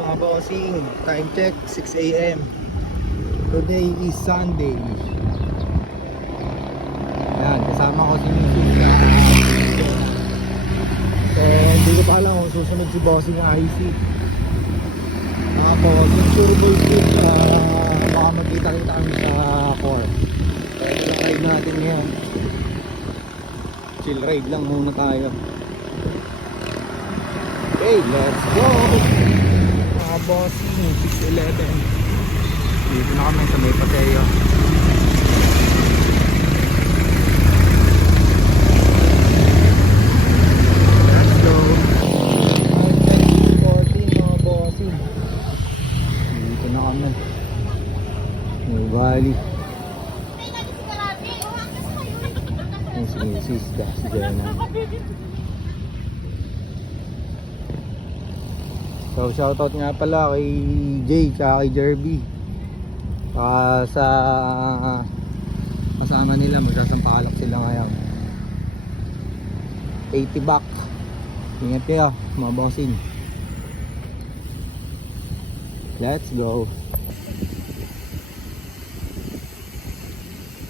mga bossing. Time check 6 AM. Today is Sunday. Yan, kasama ko si Mrs. Hindi ko pa alam kung susunod si bossing IC. Mga bossing, turbo speed. Baka magkita-kita kami sa core. So ride natin ngayon. Chill ride lang muna tayo. Okay, let's go! Mga bossing, 6:11. Dito na kami sa may Paseo. Let's go! 14 mga bossing. Dito na kami. May valley. Ang sinisis ka si Jenna. So shoutout nga pala kay Jay tsaka kay Jerby. Sa kasama nila magsasampalak sila ngayon. 80 back. Ingat kayo mga bossing. Let's go.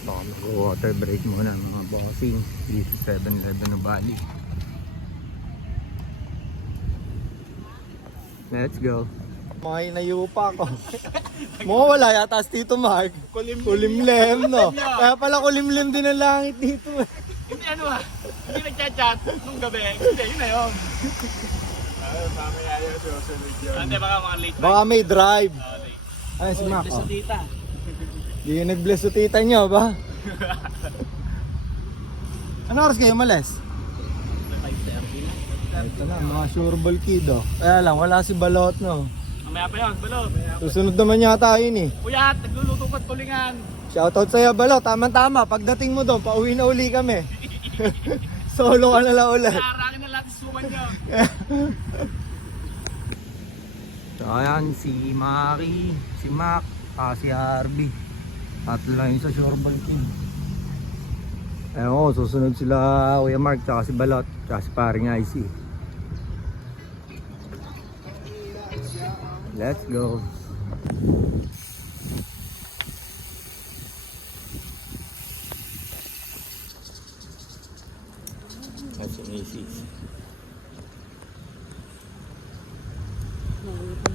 Baka mag-water break muna mga bossing dito sa 7-Eleven na Bali. Let's go. May nayupa ko. Mawala yata si Tito Mark. Kulimlem no. Kaya pala kulimlem din ang langit dito. Hindi hindi nagchat-chat nung gabi. Hindi, yun na yun. Mamaya yun, susunod yun. Hindi, baka mga late night. Baka may drive. Ay, si Mac. Bless sa tita. Di yung nag-bless sa tita nyo ba? Ano oras kayo malas? 5:30 na. Ito na, mga sureball kid oh. Kaya lang, wala si Balot no. Mamaya pa yun, balot. Susunod naman yata yun eh. Kuyat, nagluluto pa't tulingan. Shoutout sa'yo Balot, tama-tama. Pagdating mo doon, pauwi na uli kami. Solo ka na lang ulit. Naarangin na lahat sa suman nyo. So ayan, si Mari, si Mac, si Harvey. Tatlo lang yun sa sureball kid. Ewan ko, susunod sila Kuya Mark, tsaka si Balot, tsaka si paring IC. Let's go. That's an AC.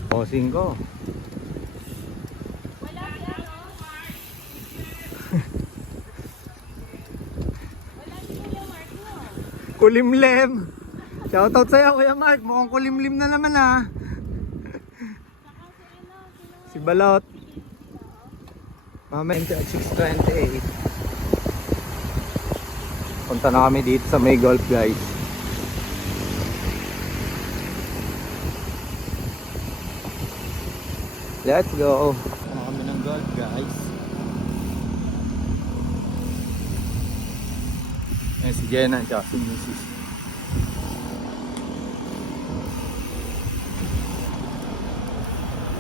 Posing ko. Kulimlem. Shoutout sa'yo Kuya Mark, mukhang kulimlim na naman ha. Si Balot. Mamaya at 6:28. Punta na kami dito sa may golf guys. Let's go. Punta kami ng golf guys. Ayan si Jenna at si Mrs.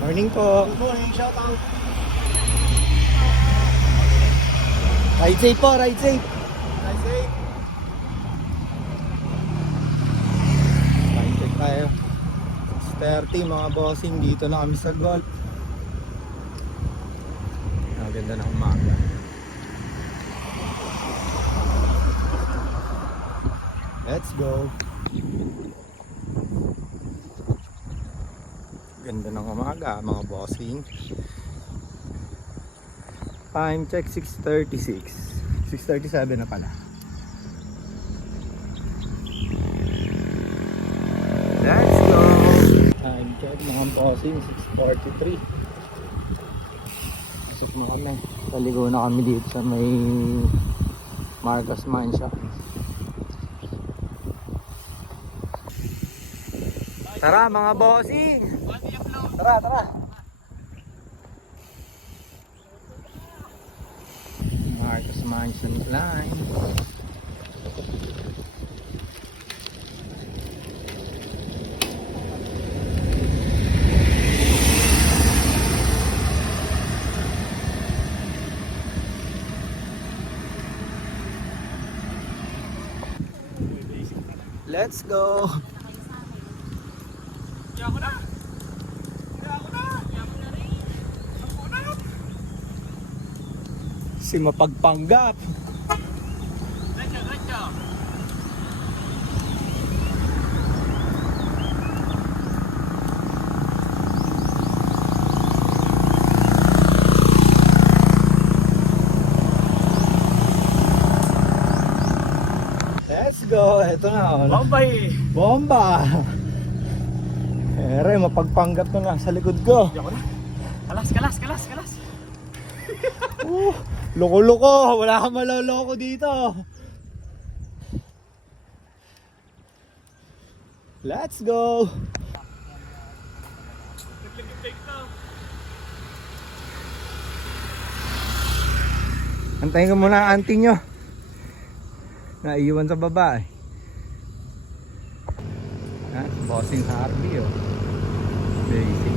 Morning po. Good morning, shout out. Ride safe po, ride safe. Nice day. Time check tayo. 6:30 mga bossing, dito na kami sa golf. Ang ganda ng umaga. Let's go. Ganda ng umaga mga bossing. Time check 6:36. 6:37 na pala. Let's go. Time check mga bossing 6:43. Pasok na kami. Paligo na kami dito sa may Marcos Mine Shop. Tara mga bossing. Tara, tara. Marcos Mansion Line. Let's go. Si mapagpanggap. Diretso, diretso. Let's go. Ito na. Bombay. Bomba. Ere, mapagpanggap na nga sa likod ko. Diyan ko na. Kalas, kalas, kalas, kalas. Loko-loko. Wala kang maloloko dito. Let's go. Antayin ko muna ang auntie nyo. Naiiwan sa baba eh. Ha? Bossing sa RB oh. Basic.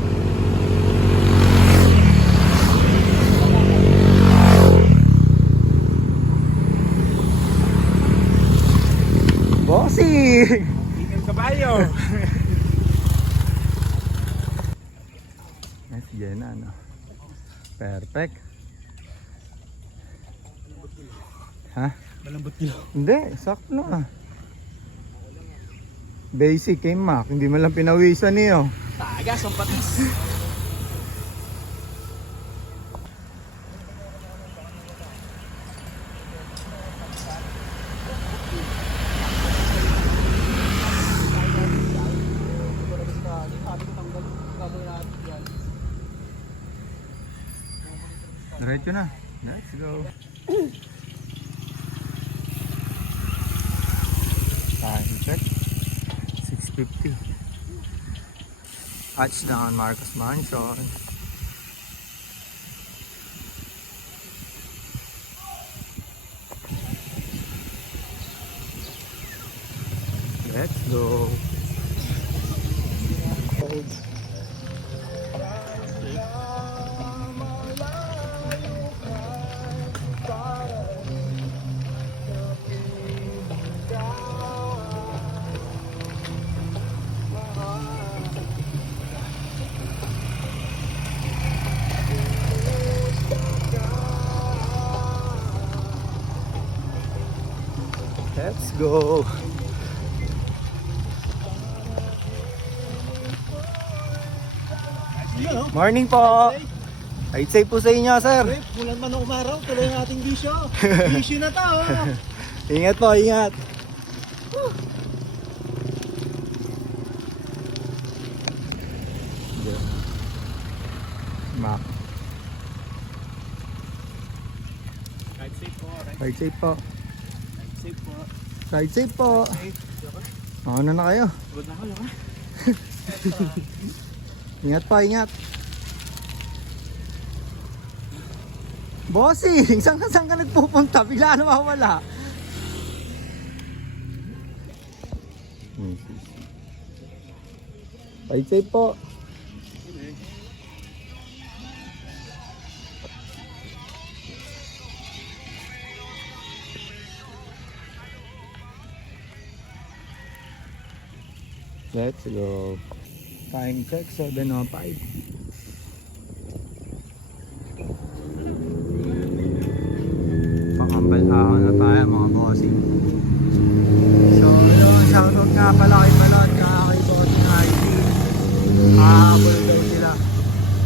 Bossing! Tingin kabayo. Nice Jenna no. Perfect. Ha? Malambot nyo. Hindi, sakto na. Basic kay Mac, hindi man lang pinawisan niyo. Tagas ang patis. Diretso na. Let's go. Time check. 6:50. Touchdown Marcos Mansion. Let's go. Let's go. Morning po. I'd say po sa inyo, sir. Bulan man umaraw, tuloy ang ating bisyo. Bisyo na to. Ingat po, ingat. Mac. Ride safe po. Ride safe po. Ride safe po. Ride safe po. Mauna na kayo. Good na kayo ha. Ingat pa, ingat. Bossing, saan ka nagpupunta? Bigla na mawala. Ride safe po. Let's go. Time check 7:05. Pakambal na tayo mga bossing. So yun, shoutout nga pala kay Balot, kay bossing IT. Kulang daw sila.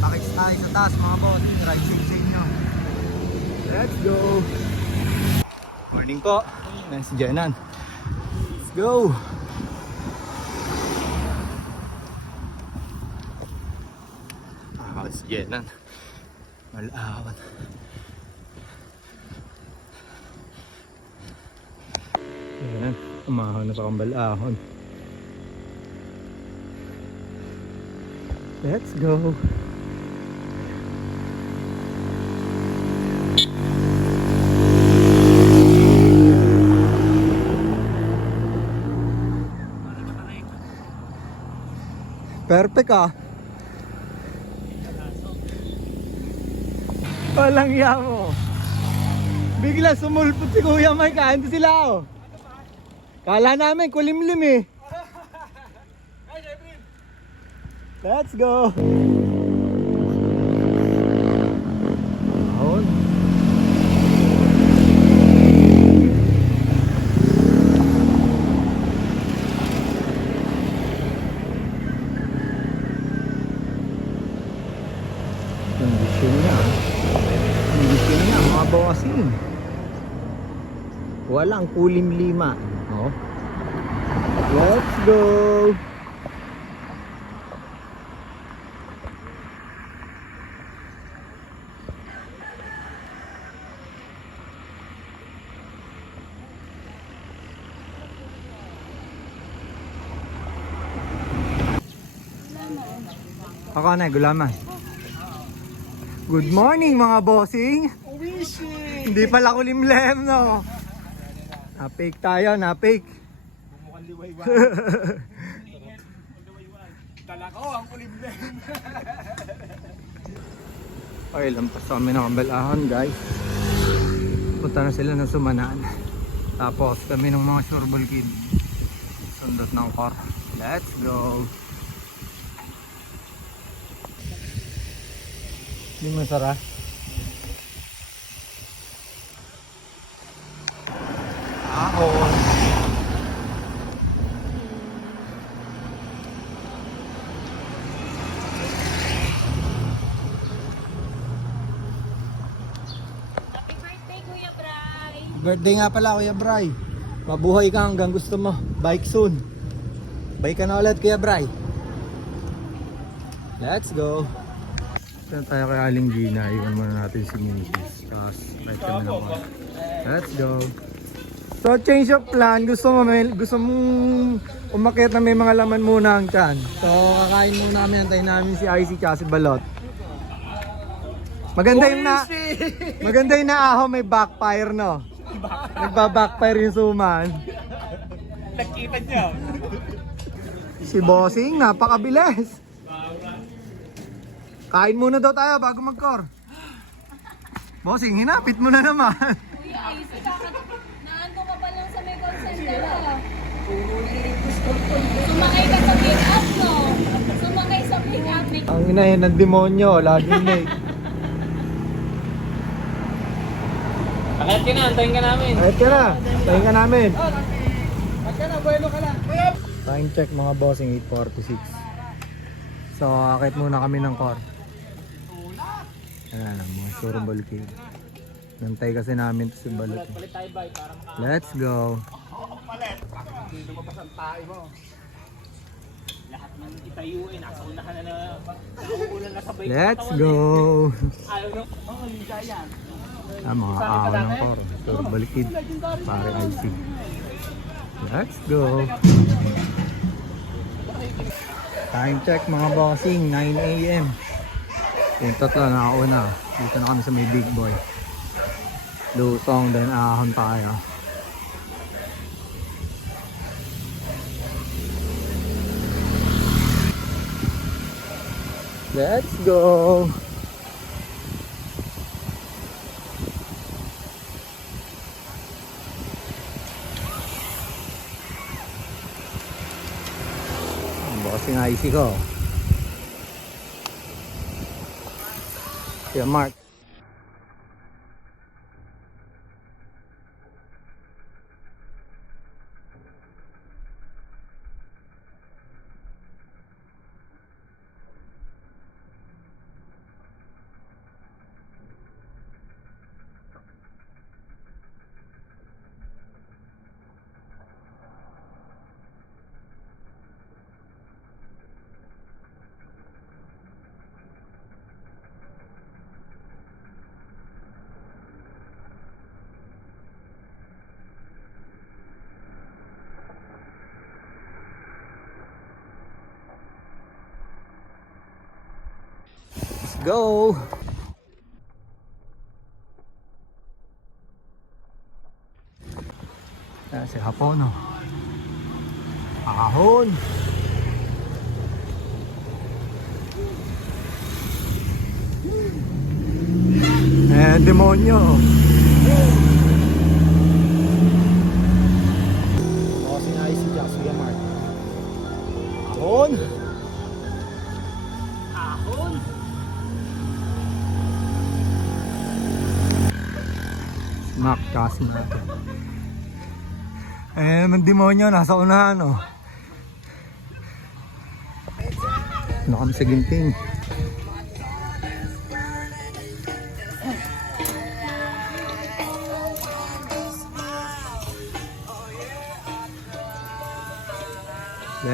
Pakits tayo sa taas mga bossing. Ride safe sa inyo. Let's go. Morning po. Nice Jenan. Let's go. Si Jenan Malawan. Ayan, umahon na sa Kambalahon. Let's go. Perfect ah. Walang iya mo. Bigla sumulpot si Kuya Mike, ando sila oh. Kala namin kulimlim eh. Let's go. Ahon. bossing. Walang kulim lima. Oh. Let's go. Ako na, gulaman. Good morning mga bossing. Hindi pala kulimlem, no? Na-fake tayo, na-fake. Bumukhang liwayway. Talaga ko, ang kulimlem. Okay, lampas kami ng Kambalahon, guys. Punta na sila ng Sumanaan. Tapos kami ng mga Surbol Kid. Sundot ng car. Let's go. Hindi masara. Ahon. Happy birthday, Kuya Bray! Birthday nga pala, Kuya Bray. Mabuhay ka hanggang gusto mo. Bike soon. Bike ka na ulit, Kuya Bray. Let's go. Saan tayo kay Aling Gina? Iwan muna natin si Mrs. Tapos, right kami na po. Let's go. So, change of plan. Gusto mong umakyat na may mga laman muna ang tiyan. So, kakain muna kami. Antayin namin si IC tsaka si Balot. Maganda yung naaho, may backfire, no? Nagba-backfire yung suman. Nakita niyo. Si Bossing, napakabilis. Kain muna daw tayo bago mag-core. Bossing, hinapit mo na naman. Kuya, ayos ka. Naanto ka pa lang sa may call center, ha? Sumakay ka sa pick-up, no? Sumakay sa pick-up. Ang inahin ng demonyo, laging late. Akit ka na, antayin ka namin. Kahit ka na, tayo ka namin. Akit ka na, buwelo ka lang. Time check mga bossing, 8:46. So, akit muna kami ng core. Ayan, mga Surbol Kid. Nantay kasi namin to si Balot. Palit tayo ba para Let's go. makapalit. Hindi lumabas ang tayo mo. Lahat ng itayo eh, nasa unahan na nauulan na sabay. Let's go. Ayaw nyo. Oo, yung giant. Mga awa ng core. Surbol Kid. Pare IC. Let's go. Time check mga bossing, 9 AM. Yung tatlo nakauna. Dito na kami sa may big boy. Lusong, then ahon tayo. Let's go. Bossing IC ko. Kuya Mark. Let's go. Ayan si Hapon, no? Ahon. Demonyo. Bossing IC dyan, Kuya Mark. Ahon. Ahon. Mac, kasi natin. Ang demonyo, nasa unahan, oh. Ano kami sa ginting?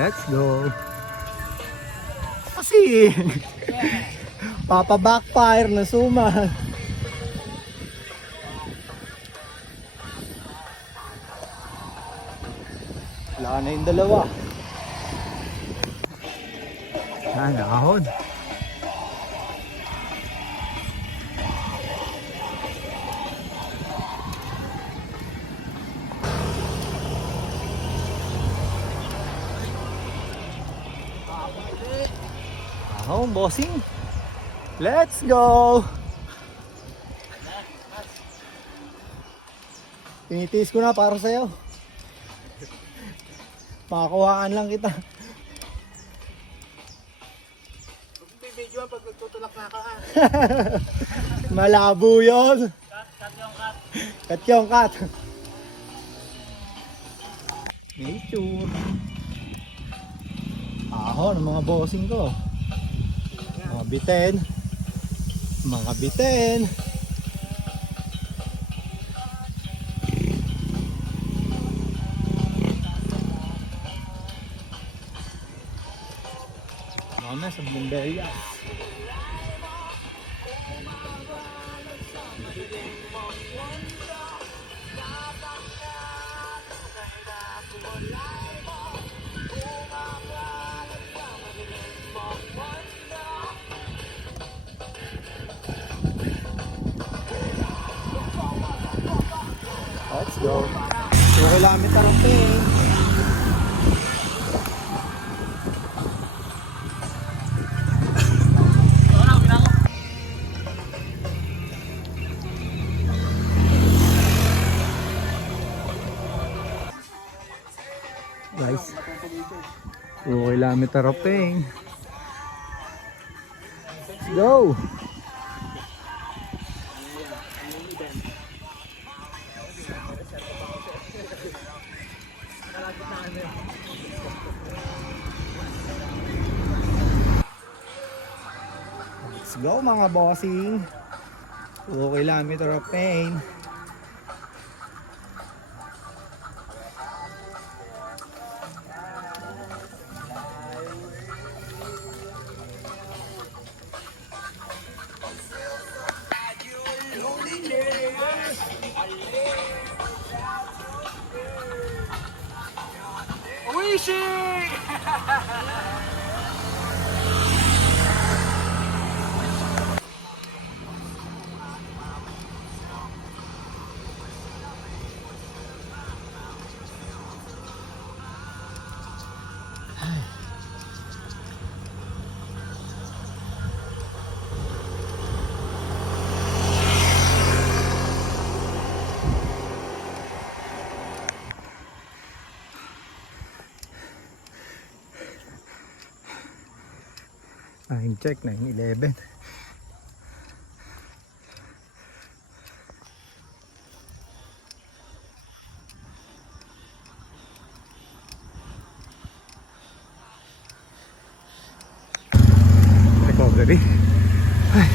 Let's go. Kasi Papa backfire na suman. Wala na yung dalawa. Ahon. Ahon, bossing. Let's go. Tinitiis ko na para sa'yo. Makakuhaan lang kita. Bibidyo pag nagtutulak na ka. Malabo yun. Cut yung cut. Nature. Ahon, mga bossing ko. Mga biten. Mga biten. Mga sa Bumbelias. Let's go. 2 kilometer ang thing. Guys, 2 kilometer of thing. Let's go. Let's go mga bossing. 2 kilometer of pain. Time check 9:11. Recovery. Ay.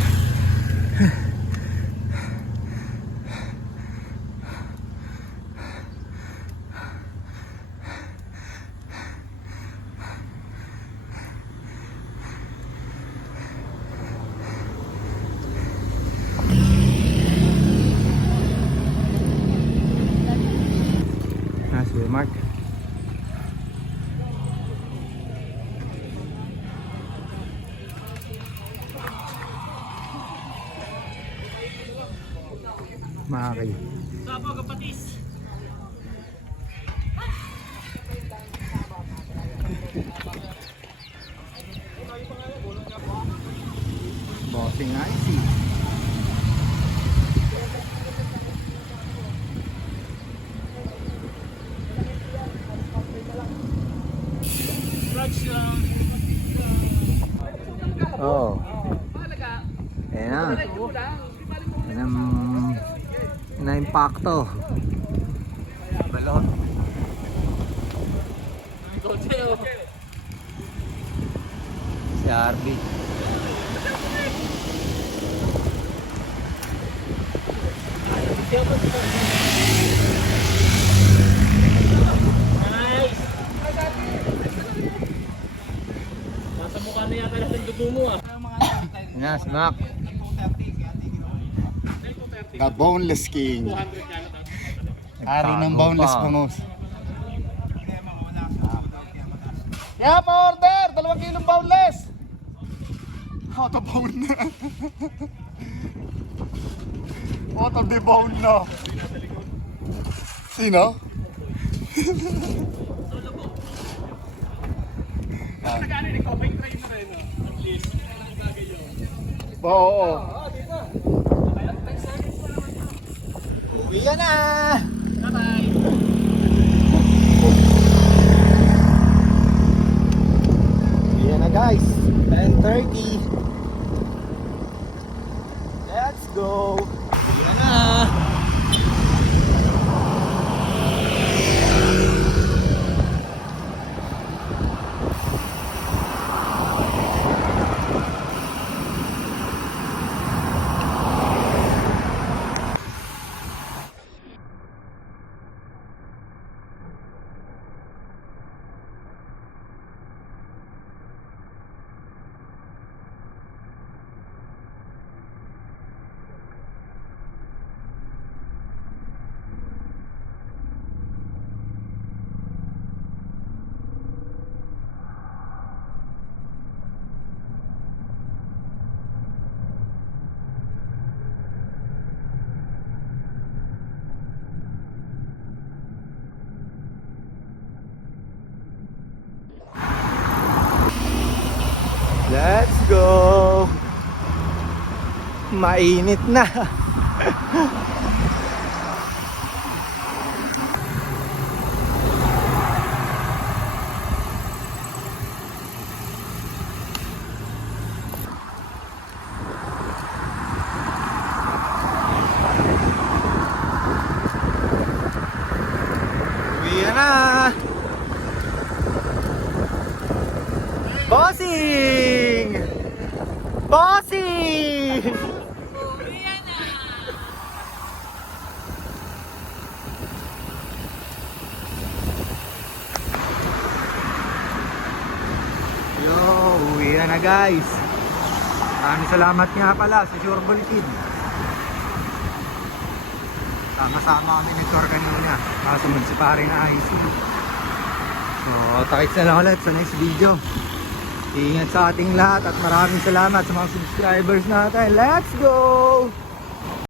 Si Mark. Maki. Sapo kapatis. Bossing icy. Oh. Ayan na. Ayan ang na-impacto. Balot. Si RB. Yun na, si Mac. The Boneless King. 200 nga na. Ari ng Tago boneless pa. bangus. Kaya pa-order! 2 kilong boneless! Out of bone na. Out of the bone na. Sino? Nagkano ni Coping train na rin, no? At least, ang bagay yun. Oo. Uwi ka na! Bye-bye! Uwi ka na guys. 10:30. Let's go! Uwi ka na! Let's go! Mainit na! Uwi na! Bossing! Bossing! Yo, uwi na guys. Maraming salamat nga pala sa Sureball Kid. Kasama kami ni Tor kanina. Kasunod si pare na IC. So, takits na lang ulit sa next video. Ingat sa ating lahat at maraming salamat sa mga subscribers natin. Let's go!